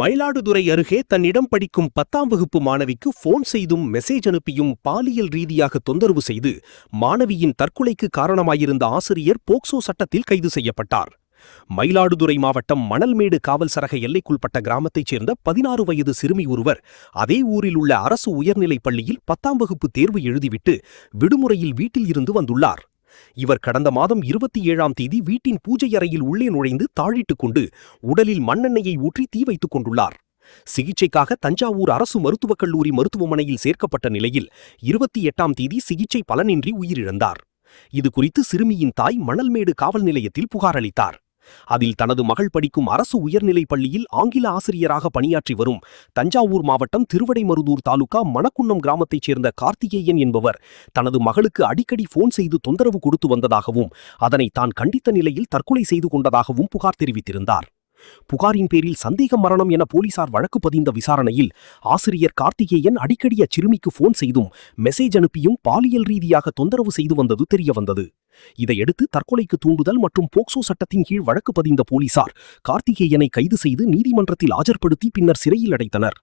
மயிலாடுதுறை அருகே தன்னிடம் படிக்கும் 10ஆம் வகுப்பு மாணவிக்கு போன் செய்தும் மெசேஜ் அனுப்பியும் பாலியல் ரீதியாக தொந்தரவு செய்து மாணவியின் தற்கொலைக்கு காரணமாயிருந்த ஆசிரியர் போக்சோ சட்டத்தில் கைது செய்யப்பட்டார். மயிலாடுதுறை மாவட்டம் மணல்மேடு காவல் சரக எல்லைக்குள்பட்ட கிராமத்தைச் சேர்ந்த 16 வயது சிறுமி ஒருவர் அதே ஊரில் உள்ள அரசு உயர்நிலைப் பள்ளியில் 10ஆம் வகுப்பு தேர்வு எழுதிவிட்டு விடுமுறையில் வீட்டில் இருந்து வந்துள்ளார். இவர் கடந்த மாதம் 27ஆம் தேதி வீட்டின் பூஜை அறையில் உள்ளே நுழைந்து தாழிட்டுக் கொண்டு உடலில் மண்ணெண்ணெயை ஊற்றி தீ வைத்துக் கொண்டுள்ளார். சிகிச்சைக்காக தஞ்சாவூர் அரசு மருத்துவக் கல்லூரி மருத்துவமனையில் சேர்க்கப்பட்ட நிலையில் 28ஆம் தேதி சிகிச்சை பலனின்றி உயிரிழந்தார். இதுகுறித்து சிறுமியின் தாய் மணல்மேடு காவல் நிலையத்தில் புகார் அளித்தார். அதில் தனது மகள் படிக்கும் அரசு உயர்நிலைப் பள்ளியில் ஆங்கில ஆசிரியராக பணியாற்றி வரும் தஞ்சாவூர் மாவட்டம் திருவடைமருதூர் தாலுகா மணக்குன்னம் கிராமத்தைச் சேர்ந்த கார்த்திகேயன் என்பவர் தனது மகளுக்கு அடிக்கடி போன் செய்து தொந்தரவு கொடுத்து வந்ததாகவும் அதனை தான் கண்டித்த நிலையில் தற்கொலை செய்து கொண்டதாகவும் புகார் தெரிவித்திருந்தார். புகாரின் பேரில் சந்தேக மரணம் என போலீசார் வழக்கு பதிந்த விசாரணையில் ஆசிரியர் கார்த்திகேயன் அடிக்கடி அச்சிறுமிக்கு போன் செய்தும் மெசேஜ் அனுப்பியும் பாலியல் ரீதியாக தொந்தரவு செய்து வந்தது தெரியவந்தது. இதையடுத்து தற்கொலைக்கு தூண்டுதல் மற்றும் போக்சோ சட்டத்தின் கீழ் வழக்கு பதிந்த போலீசார் கார்த்திகேயனை கைது செய்து நீதிமன்றத்தில் ஆஜர்படுத்தி பின்னர் சிறையில் அடைத்தனர்.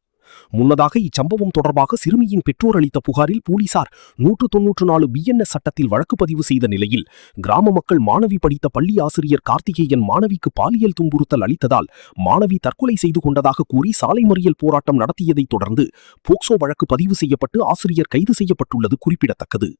முன்னதாக இச்சம்பவம் தொடர்பாக சிறுமியின் பெற்றோர் அளித்த புகாரில் போலீசார் 194 BNS சட்டத்தில் வழக்கு பதிவு செய்த நிலையில் கிராம மக்கள் மாணவி படித்த பள்ளி ஆசிரியர் கார்த்திகேயன் மாணவிக்கு பாலியல் துன்புறுத்தல் அளித்ததால் மாணவி தற்கொலை செய்து கொண்டதாக கூறி சாலை மறியல் போராட்டம் நடத்தியதைத் தொடர்ந்து போக்சோ வழக்கு பதிவு செய்யப்பட்டு ஆசிரியர் கைது செய்யப்பட்டுள்ளது குறிப்பிடத்தக்கது.